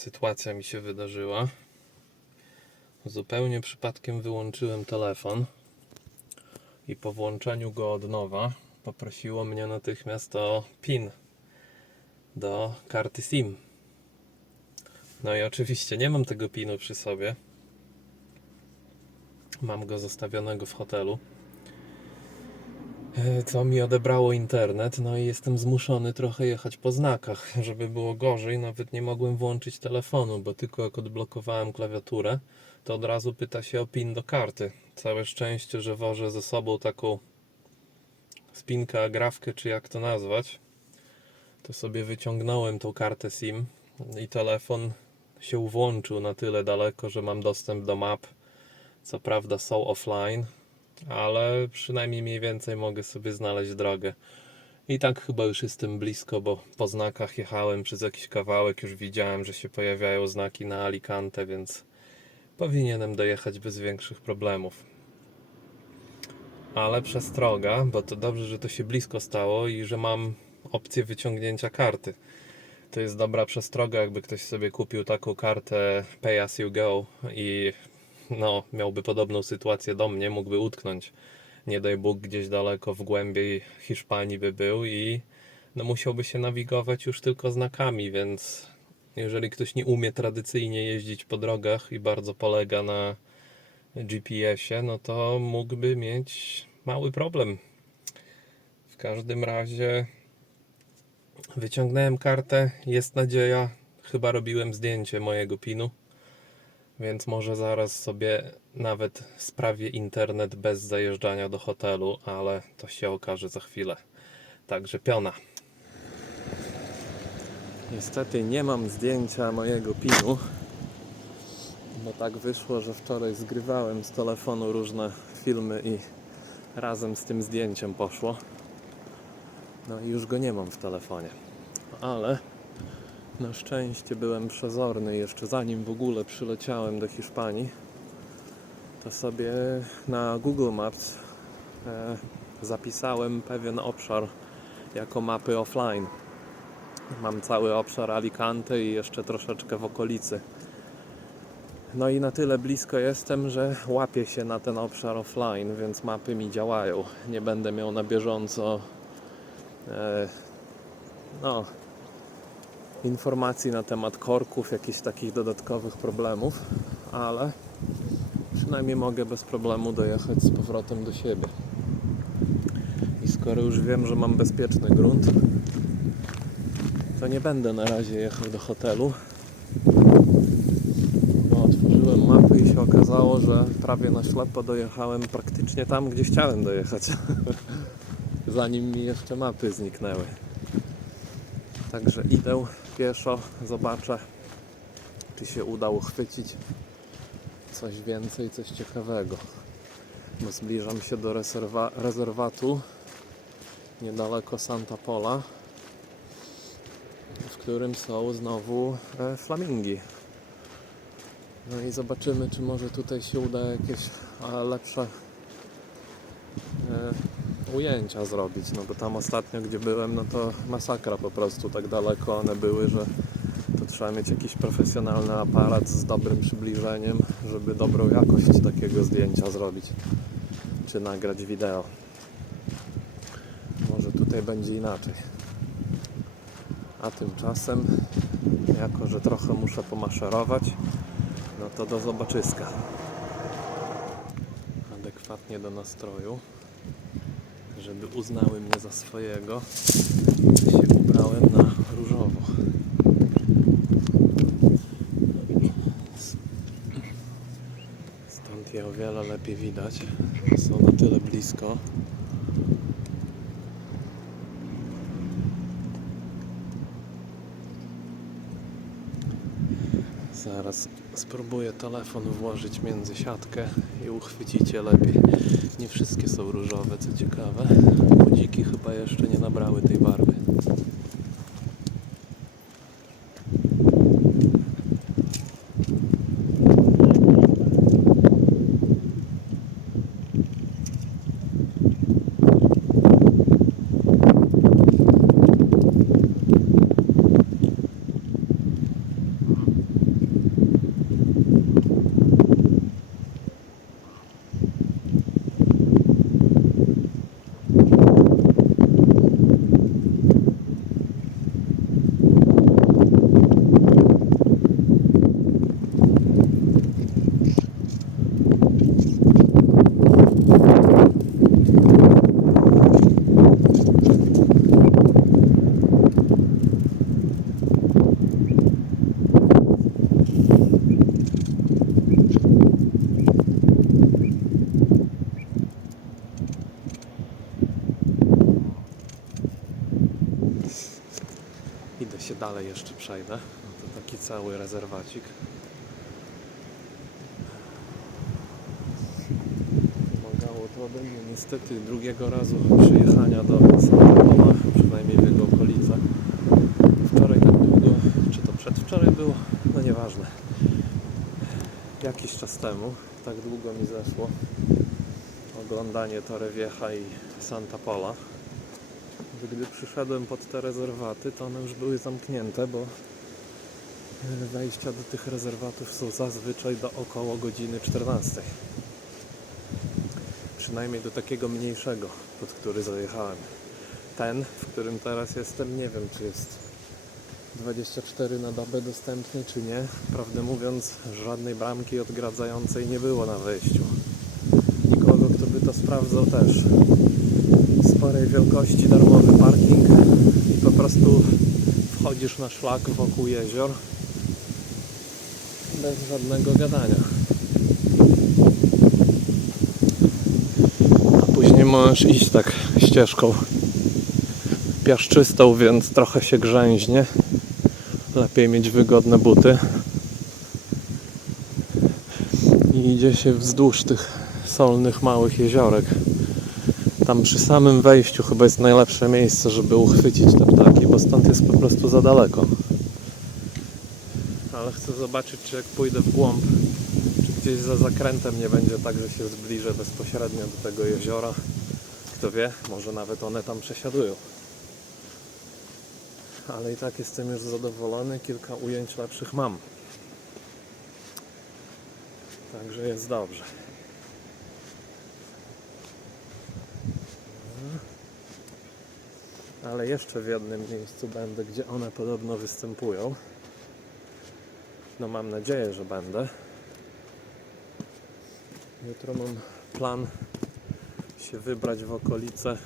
sytuacja mi się wydarzyła. Zupełnie przypadkiem wyłączyłem telefon i po włączeniu go od nowa poprosiło mnie natychmiast o PIN do karty SIM. No i oczywiście nie mam tego PIN-u przy sobie. Mam go zostawionego w hotelu, co mi odebrało internet, no i jestem zmuszony trochę jechać po znakach. Żeby było gorzej, nawet nie mogłem włączyć telefonu, bo tylko jak odblokowałem klawiaturę, to od razu pyta się o PIN do karty. Całe szczęście, że wożę ze sobą taką spinkę, agrafkę, czy jak to nazwać. To sobie wyciągnąłem tą kartę SIM i telefon się włączył na tyle daleko, że mam dostęp do map. Co prawda są offline, ale przynajmniej mniej więcej mogę sobie znaleźć drogę. I tak chyba już jestem blisko, bo po znakach jechałem przez jakiś kawałek, już widziałem, że się pojawiają znaki na Alicante, więc powinienem dojechać bez większych problemów. Ale przestroga, bo to dobrze, że to się blisko stało i że mam opcję wyciągnięcia karty. To jest dobra przestroga, jakby ktoś sobie kupił taką kartę Pay As You Go i miałby podobną sytuację do mnie, mógłby utknąć. Nie daj Bóg, gdzieś daleko w głębiej Hiszpanii by był i musiałby się nawigować już tylko znakami, więc jeżeli ktoś nie umie tradycyjnie jeździć po drogach i bardzo polega na GPS-ie, no to mógłby mieć mały problem. W każdym razie wyciągnąłem kartę, jest nadzieja, chyba robiłem zdjęcie mojego PIN-u, więc może zaraz sobie nawet sprawię internet bez zajeżdżania do hotelu, ale to się okaże za chwilę. Także piona. Niestety nie mam zdjęcia mojego PIN-u, bo tak wyszło, że wczoraj zgrywałem z telefonu różne filmy i razem z tym zdjęciem poszło. No i już go nie mam w telefonie. Ale na szczęście byłem przezorny, jeszcze zanim w ogóle przyleciałem do Hiszpanii, to sobie na Google Maps zapisałem pewien obszar jako mapy offline. Mam cały obszar Alicante i jeszcze troszeczkę w okolicy. No i na tyle blisko jestem, że łapię się na ten obszar offline, więc mapy mi działają. Nie będę miał na bieżąco informacji na temat korków, jakichś takich dodatkowych problemów, ale przynajmniej mogę bez problemu dojechać z powrotem do siebie. I skoro już wiem, że mam bezpieczny grunt, to nie będę na razie jechał do hotelu, bo otworzyłem mapy i się okazało, że prawie na ślepo dojechałem praktycznie tam, gdzie chciałem dojechać, zanim mi jeszcze mapy zniknęły. Także idę pieszo, zobaczę, czy się uda uchwycić coś więcej, coś ciekawego. Bo zbliżam się do rezerwatu niedaleko Santa Pola, w którym są znowu flamingi. No i zobaczymy, czy może tutaj się uda jakieś lepsze ujęcia zrobić, no bo tam ostatnio, gdzie byłem, no to masakra po prostu, tak daleko one były, że to trzeba mieć jakiś profesjonalny aparat z dobrym przybliżeniem, żeby dobrą jakość takiego zdjęcia zrobić, czy nagrać wideo. Może tutaj będzie inaczej. A tymczasem, jako że trochę muszę pomaszerować, no to do zobaczyska. Adekwatnie do nastroju, żeby uznały mnie za swojego, się ubrałem na różowo. Stąd je o wiele lepiej widać. Są na tyle blisko. Zaraz spróbuję telefon włożyć między siatkę i uchwycić je lepiej. Nie wszystkie są różowe, co ciekawe. Budziki chyba jeszcze nie nabrały tej barwy. dalej jeszcze przejdę. No to taki cały rezerwacik. Wymagało to ode mnie niestety drugiego razu przyjechania do Santa Pola, przynajmniej w jego okolicach. Wczoraj tak długo, czy to przedwczoraj było? No nieważne. Jakiś czas temu, tak długo mi zeszło oglądanie Torrevieja i Santa Pola. Gdy przyszedłem pod te rezerwaty, to one już były zamknięte, bo wejścia do tych rezerwatów są zazwyczaj do około godziny 14. Przynajmniej do takiego mniejszego, pod który zajechałem. Ten, w którym teraz jestem, nie wiem, czy jest 24 na dobę dostępny, czy nie. Prawdę mówiąc, żadnej bramki odgradzającej nie było na wejściu. Nikogo, kto by to sprawdzał też. Sporej wielkości darmowy parking i po prostu wchodzisz na szlak wokół jezior bez żadnego gadania. A później możesz iść tak ścieżką piaszczystą, więc trochę się grzęźnie. Lepiej mieć wygodne buty. I idzie się wzdłuż tych solnych małych jeziorek. Tam przy samym wejściu chyba jest najlepsze miejsce, żeby uchwycić te ptaki, bo stąd jest po prostu za daleko. Ale chcę zobaczyć, czy jak pójdę w głąb, czy gdzieś za zakrętem nie będzie tak, że się zbliżę bezpośrednio do tego jeziora. Kto wie, może nawet one tam przesiadują. Ale i tak jestem już zadowolony, kilka ujęć lepszych mam. Także jest dobrze. Ale jeszcze w jednym miejscu będę, gdzie one podobno występują. No mam nadzieję, że będę. Jutro mam plan się wybrać w okolice.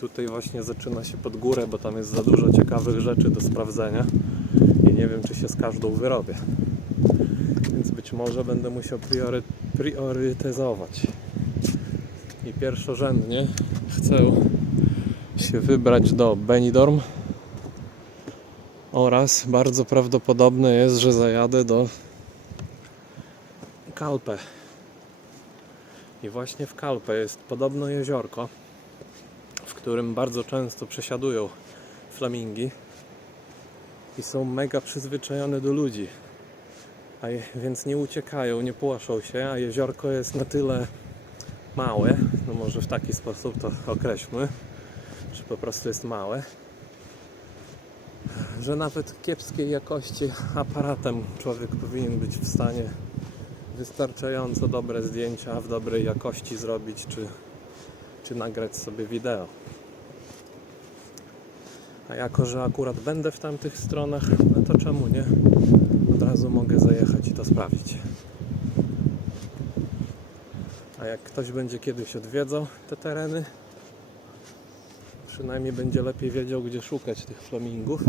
Tutaj właśnie zaczyna się pod górę, bo tam jest za dużo ciekawych rzeczy do sprawdzenia. I nie wiem, czy się z każdą wyrobię. Więc być może będę musiał priorytetyzować. I pierwszorzędnie chcę się wybrać do Benidorm oraz bardzo prawdopodobne jest, że zajadę do Calpe. I właśnie w Calpe jest podobno jeziorko, w którym bardzo często przesiadują flamingi i są mega przyzwyczajone do ludzi, więc nie uciekają, nie płoszą się, a jeziorko jest na tyle małe, no może w taki sposób to określmy, że po prostu jest małe, że nawet kiepskiej jakości aparatem człowiek powinien być w stanie wystarczająco dobre zdjęcia w dobrej jakości zrobić, czy nagrać sobie wideo. A jako, że akurat będę w tamtych stronach, no to czemu nie? Od razu mogę zajechać i to sprawdzić. A jak ktoś będzie kiedyś odwiedzał te tereny, przynajmniej będzie lepiej wiedział, gdzie szukać tych flamingów,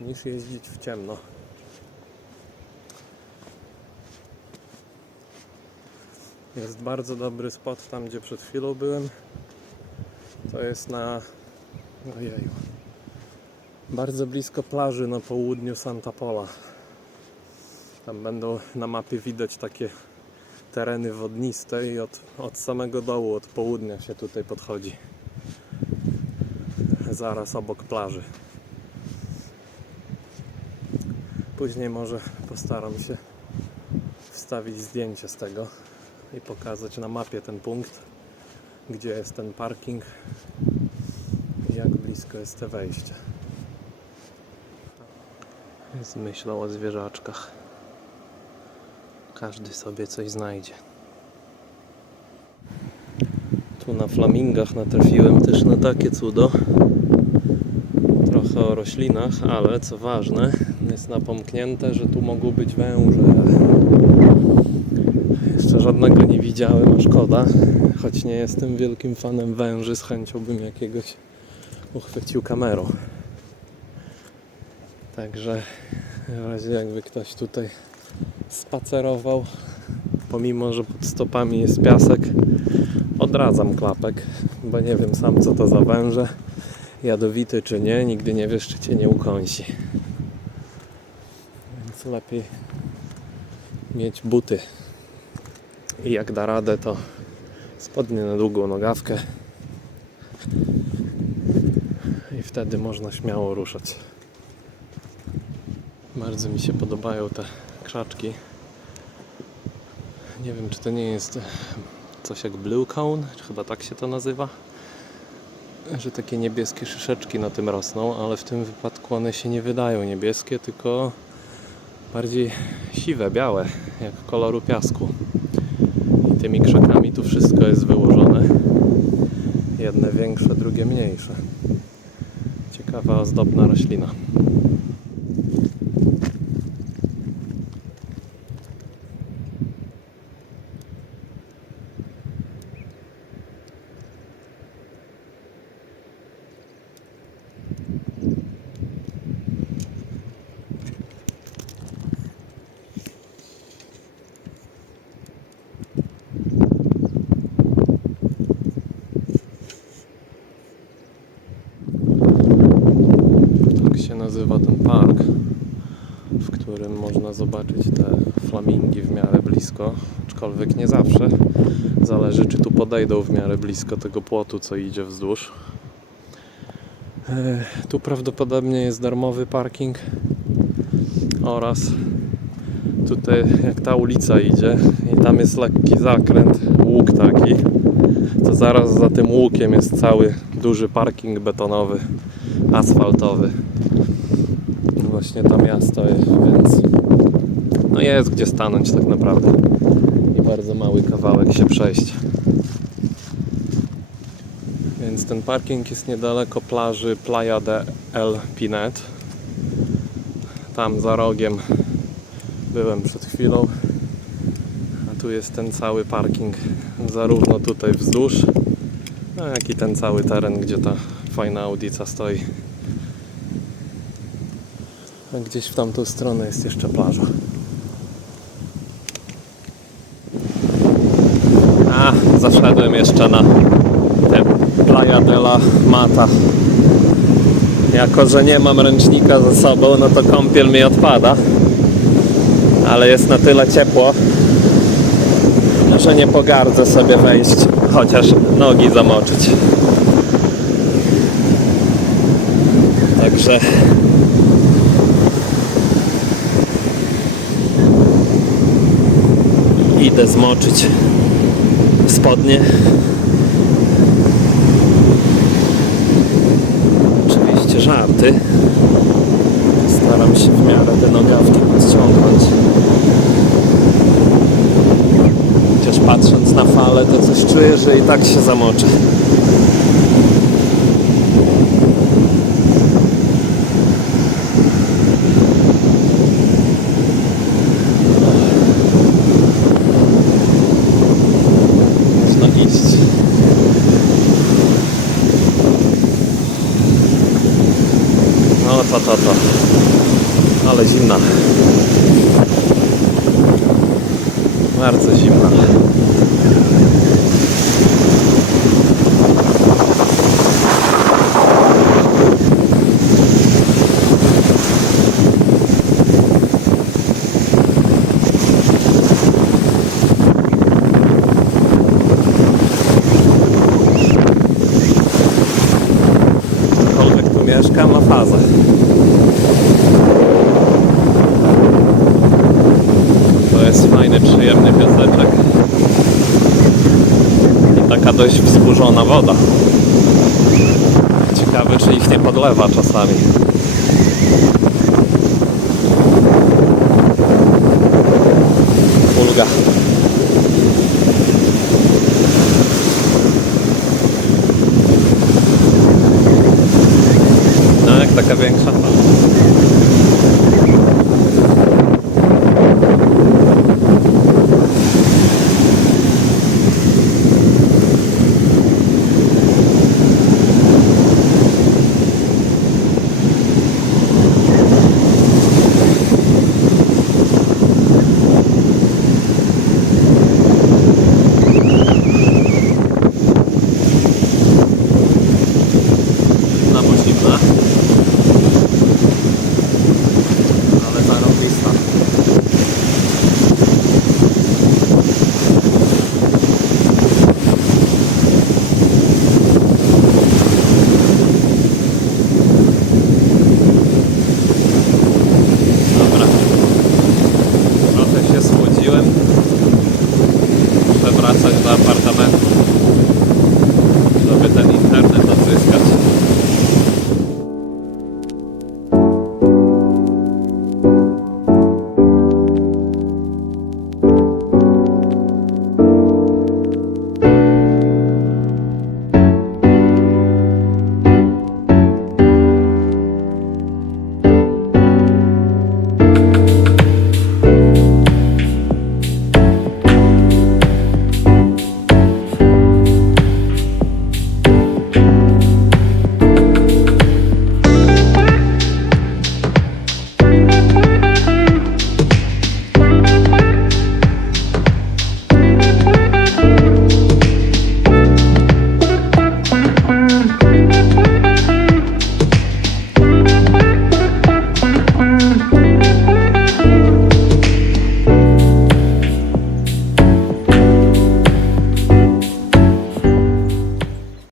niż jeździć w ciemno. Jest bardzo dobry spot tam, gdzie przed chwilą byłem. To jest ojeju, bardzo blisko plaży na południu Santa Pola. Tam będą na mapie widać takie tereny wodniste i od samego dołu, od południa się tutaj podchodzi. Zaraz obok plaży. Później może postaram się wstawić zdjęcie z tego i pokazać na mapie ten punkt, gdzie jest ten parking i jak blisko jest to wejście. Więc myślą o zwierzaczkach. Każdy sobie coś znajdzie. Tu na flamingach natrafiłem też na takie cudo. Trochę o roślinach, ale co ważne, jest napomknięte, że tu mogą być węże. Jeszcze żadnego nie widziałem, a szkoda. Choć nie jestem wielkim fanem węży, z chęcią bym jakiegoś uchwycił kamerą. Także w razie jakby ktoś tutaj spacerował, pomimo że pod stopami jest piasek, odradzam klapek, bo nie wiem sam, co to za węże, jadowity czy nie, nigdy nie wiesz, czy cię nie ukąsi. lepiej mieć buty i jak da radę, to spodnie na długą nogawkę i wtedy można śmiało ruszać. Bardzo mi się podobają te krzaczki. Nie wiem, czy to nie jest coś jak blue cone, chyba tak się to nazywa, że takie niebieskie szyszeczki na tym rosną, ale w tym wypadku one się nie wydają niebieskie, tylko bardziej siwe, białe, jak koloru piasku. I tymi krzakami tu wszystko jest wyłożone. Jedne większe, drugie mniejsze. Ciekawa, ozdobna roślina. Nazywa ten park, w którym można zobaczyć te flamingi w miarę blisko, aczkolwiek nie zawsze. Zależy, czy tu podejdą w miarę blisko tego płotu, co idzie wzdłuż. Tu prawdopodobnie jest darmowy parking oraz tutaj jak ta ulica idzie i tam jest lekki zakręt, łuk taki, to zaraz za tym łukiem jest cały duży parking betonowy, asfaltowy. Właśnie tam miasto jest, więc no jest gdzie stanąć tak naprawdę i bardzo mały kawałek się przejść. Więc ten parking jest niedaleko plaży Playa de El Pinet. Tam za rogiem byłem przed chwilą, a tu jest ten cały parking, zarówno tutaj wzdłuż, jak i ten cały teren, gdzie ta fajna Audica stoi. A gdzieś w tamtą stronę jest jeszcze plaża. Zaszedłem jeszcze na tę Playa de la Mata. Jako że nie mam ręcznika ze sobą, no to kąpiel mi odpada. Ale jest na tyle ciepło, że nie pogardzę sobie wejść, chociaż nogi zamoczyć. Także idę zmoczyć spodnie. Oczywiście żarty. Staram się w miarę te nogawki podciągnąć. Chociaż patrząc na falę, to coś czuję, że i tak się zamoczę. To. Ale zimna. Bardzo zimna. Ktokolwiek tu mieszka, ma fazę. Jest fajny, przyjemny piaseczek i taka dość wzburzona woda. Ciekawe, czy ich nie podlewa czasami. Ulga. No jak taka większa. zrobiłem